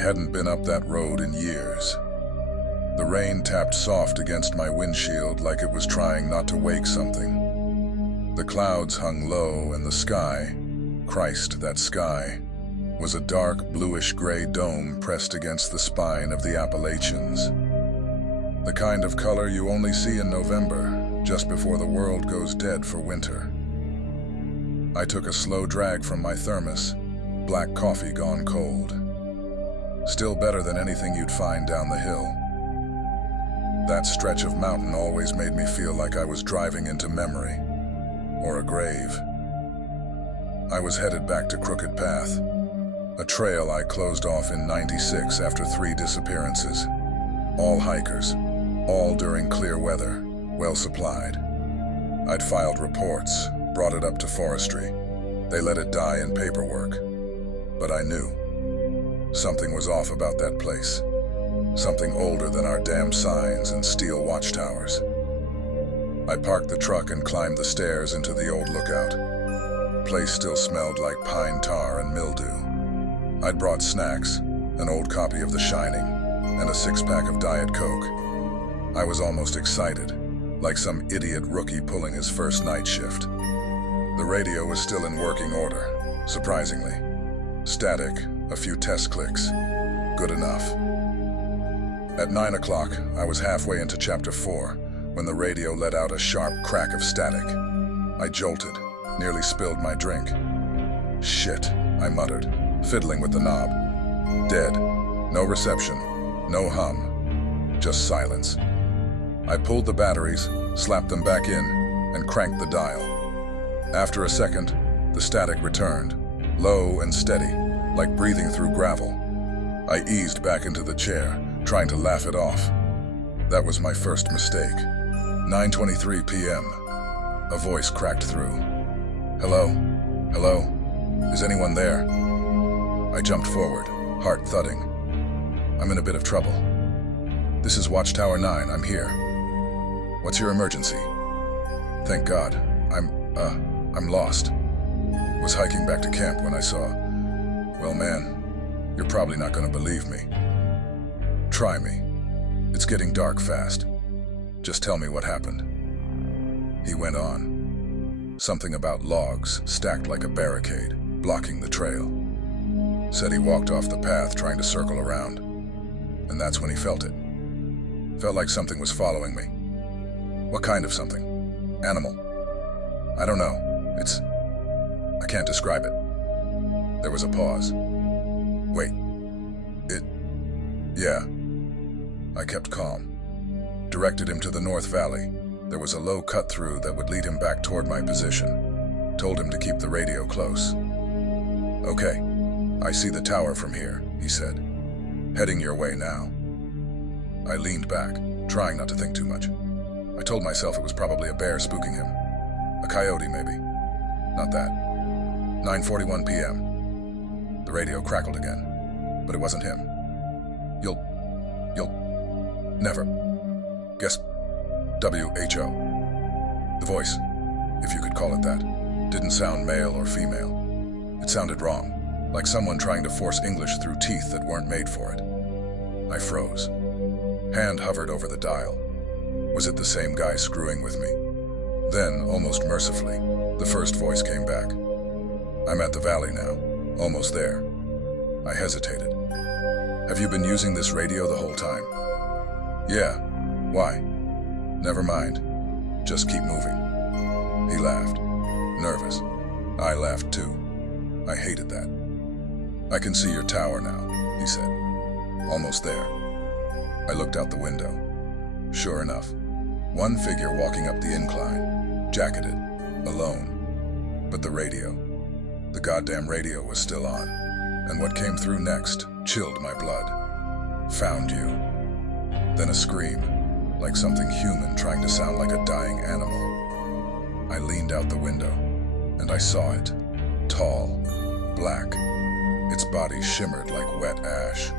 hadn't been up that road in years. The rain tapped soft against my windshield like it was trying not to wake something. The clouds hung low and the sky, Christ, that sky, was a dark bluish-gray dome pressed against the spine of the Appalachians. The kind of color you only see in November, just before the world goes dead for winter. I took a slow drag from my thermos, black coffee gone cold. Still better than anything you'd find down the hill. That stretch of mountain always made me feel like I was driving into memory, or a grave. I was headed back to Crooked Path, a trail I closed off in '96 after 3 disappearances. All hikers, all during clear weather, well supplied. I'd filed reports, brought it up to forestry. They let it die in paperwork. But I knew. Something was off about that place. Something older than our damn signs and steel watchtowers. I parked the truck and climbed the stairs into the old lookout. Place still smelled like pine tar and mildew. I'd brought snacks, an old copy of The Shining, and a 6-pack of Diet Coke. I was almost excited, like some idiot rookie pulling his first night shift. The radio was still in working order, surprisingly. Static, a few test clicks. Good enough. At 9 o'clock, I was halfway into Chapter 4 when the radio let out a sharp crack of static. I jolted, nearly spilled my drink. Shit, I muttered, fiddling with the knob. Dead. No reception. No hum. Just silence. I pulled the batteries, slapped them back in, and cranked the dial. After a second, the static returned, low and steady, like breathing through gravel. I eased back into the chair, trying to laugh it off. That was my first mistake. 9:23 p.m. A voice cracked through. Hello? Hello? Is anyone there? I jumped forward, heart thudding. I'm in a bit of trouble. This is Watchtower 9, I'm here. What's your emergency? Thank God. I'm lost. Was hiking back to camp when I saw... Well, man, you're probably not gonna believe me. Try me. It's getting dark fast. Just tell me what happened. He went on. Something about logs stacked like a barricade, blocking the trail. Said he walked off the path trying to circle around. And that's when he felt it. Felt like something was following me. What kind of something? Animal? I don't know. I can't describe it. There was a pause. Wait. Yeah. I kept calm. Directed him to the North Valley. There was a low cut-through that would lead him back toward my position. Told him to keep the radio close. Okay. I see the tower from here, he said. Heading your way now. I leaned back, trying not to think too much. I told myself it was probably a bear spooking him. A coyote, maybe. Not that. 9:41 p.m. The radio crackled again, but it wasn't him. You'll never guess WHO. The voice, if you could call it that, didn't sound male or female. It sounded wrong, like someone trying to force English through teeth that weren't made for it. I froze. Hand hovered over the dial. Was it the same guy screwing with me? Then, almost mercifully, the first voice came back. I'm at the valley now, almost there. I hesitated. Have you been using this radio the whole time? Yeah. Why? Never mind. Just keep moving. He laughed, nervous. I laughed too. I hated that. I can see your tower now, he said. Almost there. I looked out the window. Sure enough, one figure walking up the incline, jacketed, alone. But the goddamn radio was still on. And what came through next chilled my blood. Found you. Then a scream, like something human trying to sound like a dying animal. I leaned out the window, and I saw it. Tall, black. Its body shimmered like wet ash.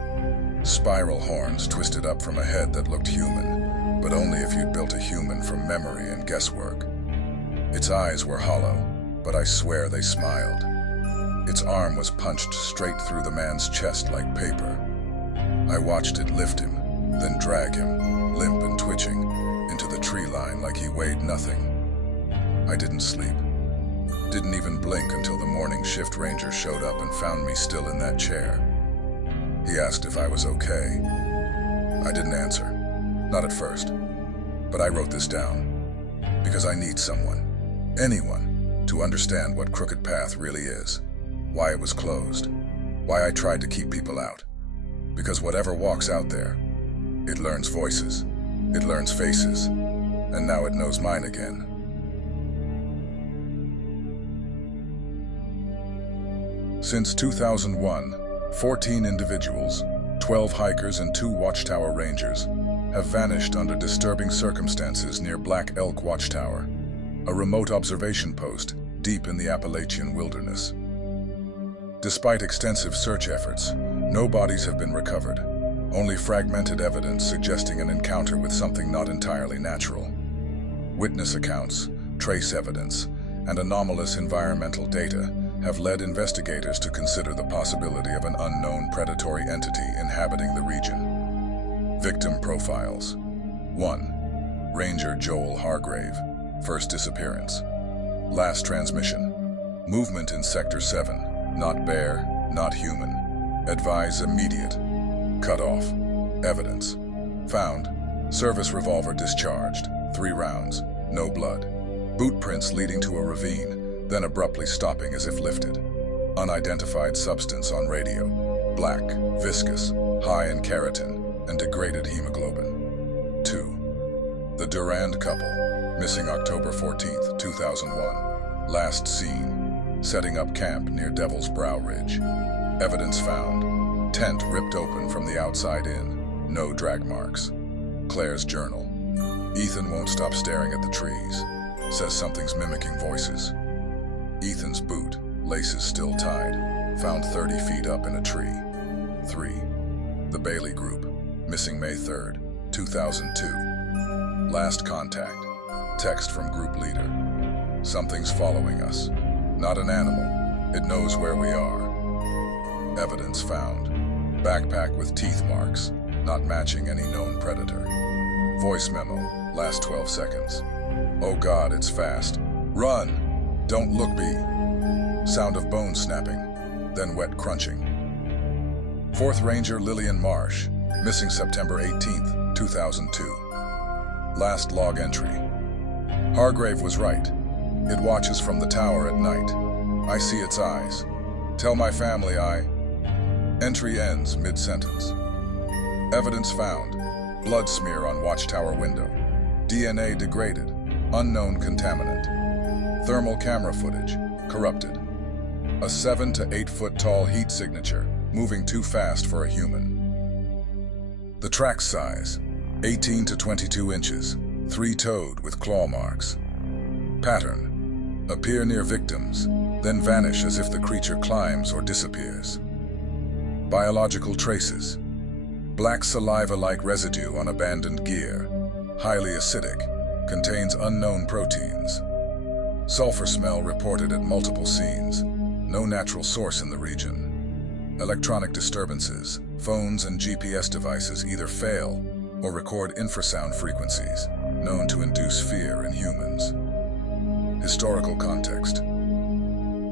Spiral horns twisted up from a head that looked human, but only if you'd built a human from memory and guesswork. Its eyes were hollow, but I swear they smiled. Its arm was punched straight through the man's chest like paper. I watched it lift him, then drag him, limp and twitching, into the tree line like he weighed nothing. I didn't sleep. Didn't even blink until the morning shift ranger showed up and found me still in that chair. He asked if I was okay. I didn't answer. Not at first. But I wrote this down. Because I need someone, anyone, to understand what Crooked Path really is. Why it was closed. Why I tried to keep people out. Because whatever walks out there, it learns voices. It learns faces. And now it knows mine again. Since 2001, 14 individuals, 12 hikers and 2 Watchtower Rangers have vanished under disturbing circumstances near Black Elk Watchtower, a remote observation post deep in the Appalachian wilderness. Despite extensive search efforts, no bodies have been recovered, only fragmented evidence suggesting an encounter with something not entirely natural. Witness accounts, trace evidence, and anomalous environmental data have led investigators to consider the possibility of an unknown predatory entity inhabiting the region. Victim profiles. 1. Ranger Joel Hargrave. First disappearance. Last transmission. Movement in Sector 7. Not bear, not human. Advise immediate. Cut off. Evidence. Found. Service revolver discharged. 3 rounds. No blood. Boot prints leading to a ravine, then abruptly stopping as if lifted. Unidentified substance on radio. Black, viscous, high in keratin, and degraded hemoglobin. 2. The Durand couple, missing October 14th, 2001. Last seen, setting up camp near Devil's Brow Ridge. Evidence found. Tent ripped open from the outside in. No drag marks. Claire's journal. Ethan won't stop staring at the trees. Says something's mimicking voices. Ethan's boot, laces still tied, found 30 feet up in a tree. 3. The Bailey Group, missing May 3rd, 2002. Last contact, text from group leader. Something's following us. Not an animal, it knows where we are. Evidence found. Backpack with teeth marks, not matching any known predator. Voice memo, last 12 seconds. Oh God, it's fast. Run! Don't look B. Sound of bone snapping, then wet crunching. 4th Ranger Lillian Marsh, missing September 18th, 2002. Last log entry. Hargrave was right. It watches from the tower at night. I see its eyes. Tell my family I... Entry ends mid-sentence. Evidence found. Blood smear on watchtower window. DNA degraded. Unknown contaminant. Thermal camera footage, corrupted. A 7 to 8 foot tall heat signature, moving too fast for a human. The track size, 18 to 22 inches, 3-toed with claw marks. Pattern, appear near victims, then vanish as if the creature climbs or disappears. Biological traces, black saliva-like residue on abandoned gear, highly acidic, contains unknown proteins. Sulfur smell reported at multiple scenes. No natural source in the region. Electronic disturbances. Phones and GPS devices either fail or record infrasound frequencies, known to induce fear in humans. Historical context.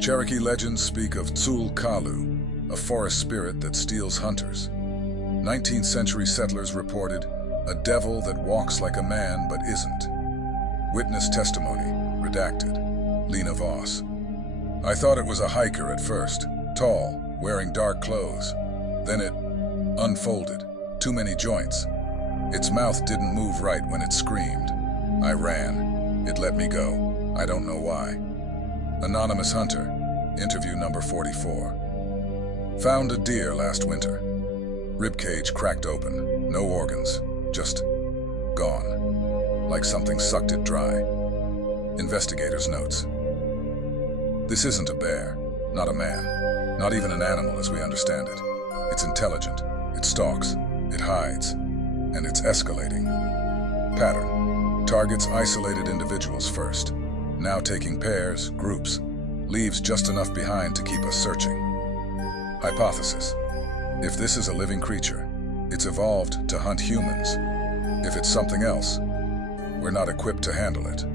Cherokee legends speak of Tsul Kalu, a forest spirit that steals hunters. 19th century settlers reported a devil that walks like a man but isn't. Witness testimony, redacted. Lena Voss. I thought it was a hiker at first, tall, wearing dark clothes. Then it unfolded. Too many joints. Its mouth didn't move right when it screamed. I ran. It let me go. I don't know why. Anonymous hunter. Interview number 44. Found a deer last winter. Ribcage cracked open. No organs. Just gone. Like something sucked it dry. Investigators' notes. This isn't a bear, not a man, not even an animal as we understand it. It's intelligent, it stalks, it hides, and it's escalating. Pattern. Targets isolated individuals first, now taking pairs, groups, leaves just enough behind to keep us searching. Hypothesis. If this is a living creature, It's evolved to hunt humans. If it's something else, we're not equipped to handle it.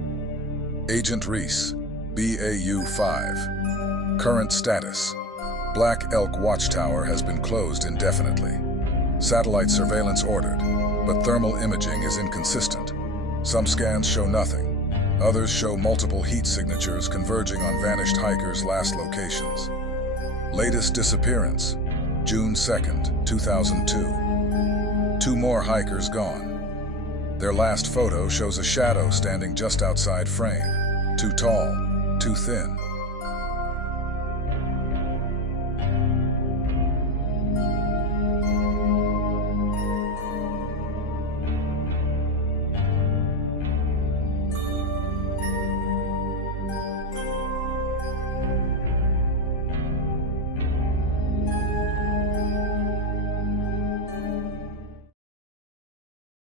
Agent Reese, BAU-5. Current status. Black Elk Watchtower has been closed indefinitely. Satellite surveillance ordered, but thermal imaging is inconsistent. Some scans show nothing. Others show multiple heat signatures converging on vanished hikers' last locations. Latest disappearance, June 2nd, 2002. 2 more hikers gone. Their last photo shows a shadow standing just outside frame. Too tall, too thin.